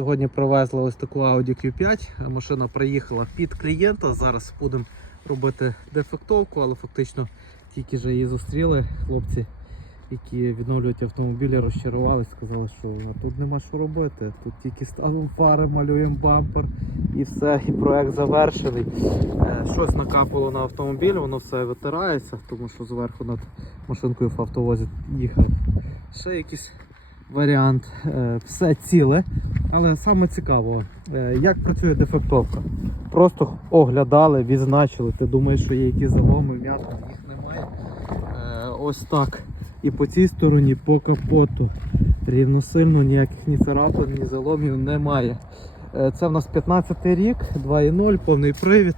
Сьогодні привезли ось таку Audi Q5. Машина приїхала під клієнта. Зараз будемо робити дефектовку, але фактично тільки вже її зустріли. Хлопці, які відновлюють автомобілі, розчарувались, сказали, що а тут нема що робити. Тут тільки ставимо фари, малюємо бампер і все, і проект завершений. Е, Щось накапало на автомобіль, воно все витирається, тому що зверху над машинкою в автовозі їхав. Ще якийсь варіант. Е, Все ціле. Але саме цікаво, е, як працює дефектовка. Просто оглядали, відзначили. Ти думаєш, що є якісь заломи, м'ятки, їх немає. Е, Ось так. І по цій стороні, по капоту. Рівносильно ніяких ні царапин, ні заломів немає. Це в нас 15 рік, 2.0, повний привід,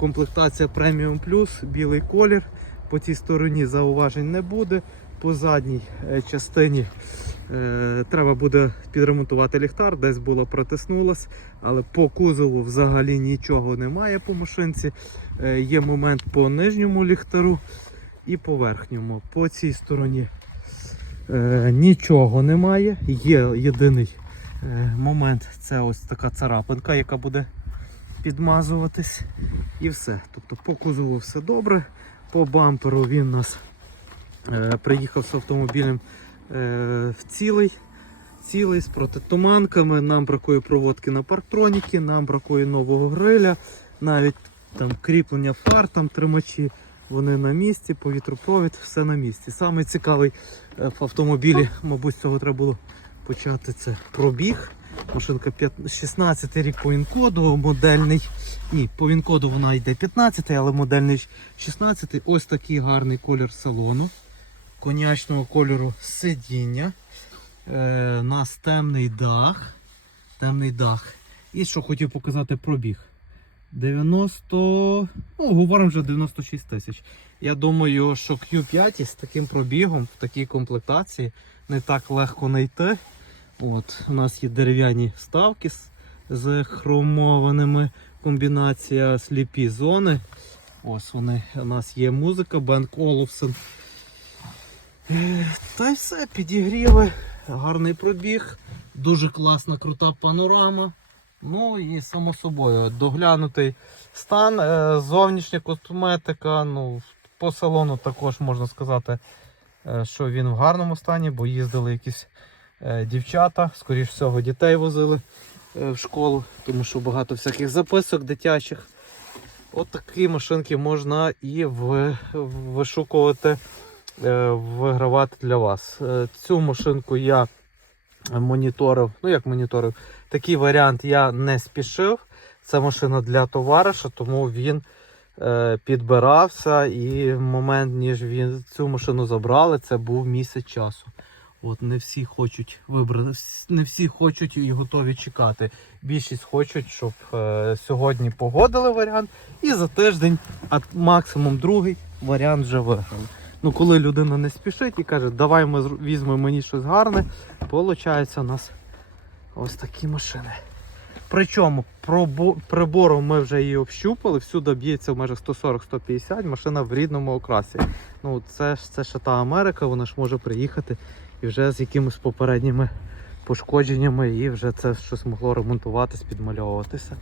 комплектація Premium Plus, білий колір. По цій стороні зауважень не буде. По задній е, частині е, треба буде підремонтувати ліхтар, десь було протиснулось, але по кузову взагалі нічого немає по машинці. Е, є момент по нижньому ліхтару і по верхньому. По цій стороні нічого немає. Є єдиний момент це ось така царапинка, яка буде підмазуватись. І все. Тобто по кузову все добре. По бамперу він нас приїхав з автомобілем е, в цілий. Цілий з протитуманками. Нам бракує проводки на парктроніки, нам бракує нового гриля, навіть там кріплення фар, там тримачі. Вони на місці, повітропровід, все на місці. Саме цікавий е, в автомобілі, мабуть, з цього треба було почати. Це пробіг. Машинка 5 16 рік по інкоду, модельний. Ні, по інкоду вона йде 15, але модельний 16. Ось такий гарний колір салону. Конячного кольору сидіння. Е, у нас темний дах. Темний дах. І що хотів показати пробіг. 90, ну, говоримо вже 96 тисяч. Я думаю, що Q5 з таким пробігом, в такій комплектації, не так легко знайти. От, у нас є дерев'яні вставки з, з хромованими. Комбінація сліпі зони. Ось вони. У нас є музика, Бен Оловсен. Та й все, підігріви, гарний пробіг, дуже класна, крута панорама. Ну і само собою, доглянутий стан, е, зовнішня косметика. Ну, по салону також можна сказати, е, що він в гарному стані, бо їздили якісь е, дівчата, скоріш всього, дітей возили в школу, тому що багато всяких записок дитячих. От такі машинки можна і вишукувати, вигравати для вас. Е, Цю машинку я моніторив, ну як моніторив, такий варіант я не спішив. Це машина для товариша, тому він е, підбирався і в момент, ніж він цю машину забрали, це був місяць часу. От не всі хочуть вибрати, не всі хочуть і готові чекати. Більшість хочуть, щоб е, сьогодні погодили варіант, і за тиждень, а максимум другий варіант вже виграли. Ну, коли людина не спішить і каже, давай ми візьмемо мені щось гарне, виходить у нас ось такі машини. Причому прибором ми вже її общупали, всюди б'ється в межах 140-150, машина в рідному окрасі. Ну, це це ще та Америка, вона ж може приїхати і вже з якимись попередніми пошкодженнями, і вже це щось могло ремонтуватись, підмальовуватися.